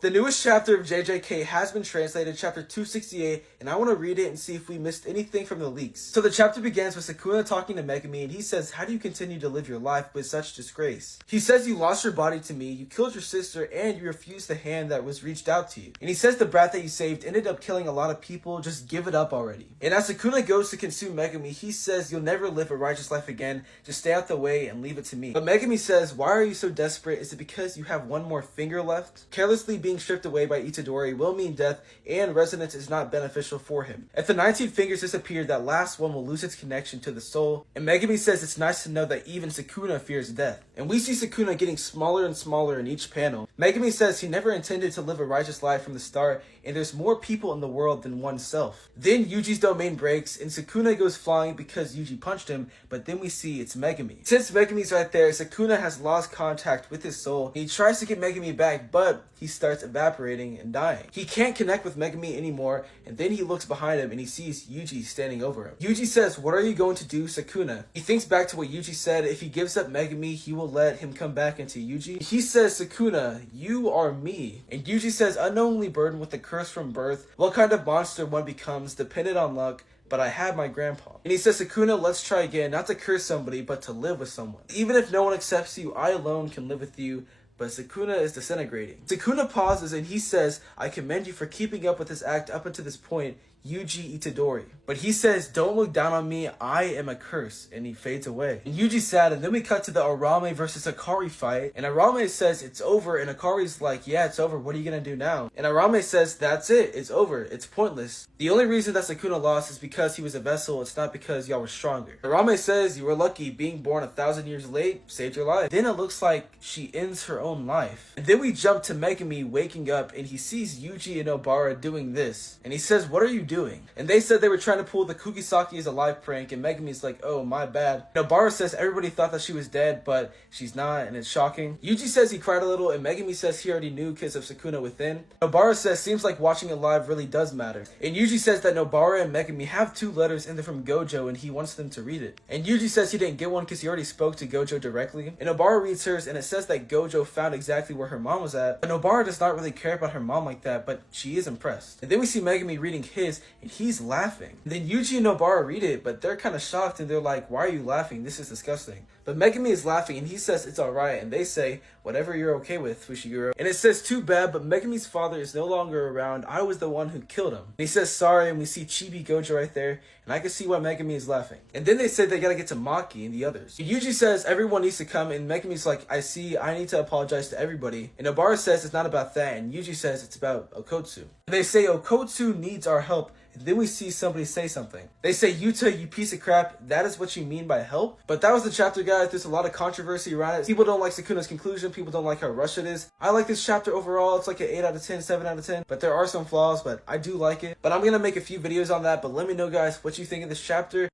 The newest chapter of JJK has been translated, chapter 268, and I want to read it and see if we missed anything from the leaks. So the chapter begins with Sukuna talking to Megumi, and he says, how do you continue to live your life with such disgrace? He says, you lost your body to me, you killed your sister, and you refused the hand that was reached out to you. And he says the brat that you saved ended up killing a lot of people, just give it up already. And as Sukuna goes to consume Megumi, he says, you'll never live a righteous life again, just stay out the way and leave it to me. But Megumi says, why are you so desperate? Is it because you have one more finger left? Carelessly being stripped away by Itadori will mean death, and resonance is not beneficial for him. If the 19 fingers disappear, that last one will lose its connection to the soul, and Megumi says it's nice to know that even Sukuna fears death. And we see Sukuna getting smaller and smaller in each panel. Megumi says he never intended to live a righteous life from the start, and there's more people in the world than oneself. Then Yuji's domain breaks, and Sukuna goes flying because Yuji punched him, but then we see it's Megumi. Since Megumi's right there, Sukuna has lost contact with his soul, and he tries to get Megumi back, but he starts evaporating and dying. He can't connect with Megumi anymore, and then he looks behind him and he sees Yuji standing over him. Yuji says, what are you going to do, Sukuna? He thinks back to what Yuji said, if he gives up Megumi, he will let him come back into Yuji. He says, Sukuna, you are me. And Yuji says, unknowingly burdened with the curse from birth, what kind of monster one becomes dependent on luck, but I had my grandpa. And he says, Sukuna, let's try again, not to curse somebody, but to live with someone. Even if no one accepts you, I alone can live with you. But Sukuna is disintegrating. Sukuna pauses and he says, I commend you for keeping up with this act up until this point, Yuji Itadori. But he says, don't look down on me, I am a curse, and he fades away. And Yuji's sad, and then we cut to the Arame versus Akari fight, and Arame says it's over, and Akari's like, yeah, it's over, what are you gonna do now? And Arame says, that's it, it's over, it's pointless. The only reason that Sukuna lost is because he was a vessel, it's not because y'all were stronger. Arame says, you were lucky, being born 1,000 years late saved your life. Then it looks like she ends her own life. And then we jump to Megumi waking up, and he sees Yuji and Obara doing this, and he says, what are you doing? And they said they were trying to pull the Kugisaki as a live prank, and Megumi's like, oh, my bad. And Obara says everybody thought that she was dead, but she's not, and it's shocking. Yuji says he cried a little, and Megumi says he already knew because of Sukuna within. Obara says seems like watching it live really does matter. And Yuji says that Obara and Megumi have 2 letters and they're from Gojo, and he wants them to read it. And Yuji says he didn't get one because he already spoke to Gojo directly. And Obara reads hers, and it says that Gojo found exactly where her mom was at. And Obara does not really care about her mom like that, but she is impressed. And then we see Megumi reading his, and he's laughing. And then Yuji and Obara read it, but they're kind of shocked, and they're like, why are you laughing? This is disgusting. But Megumi is laughing, and he says it's alright, and they say, whatever you're okay with, Fushiguro. And it says, too bad, but Megumi's father is no longer around. I was the one who killed him. And he says sorry, and we see Chibi Gojo right there, and I can see why Megumi is laughing. And then they say they gotta get to Maki and the others. And Yuji says everyone needs to come, and Megumi's like, I see, I need to apologize to everybody. And Obara says it's not about that, and Yuji says it's about Okotsu. And they say Okotsu needs our help. And then we see somebody say something. They say, Yuta, you piece of crap, that is what you mean by help? But that was the chapter, guys. There's a lot of controversy around it. People don't like Sukuna's conclusion. People don't like how rushed it is. I like this chapter overall. It's like an 8 out of 10, 7 out of 10. But there are some flaws, but I do like it. But I'm going to make a few videos on that. But let me know, guys, what you think of this chapter.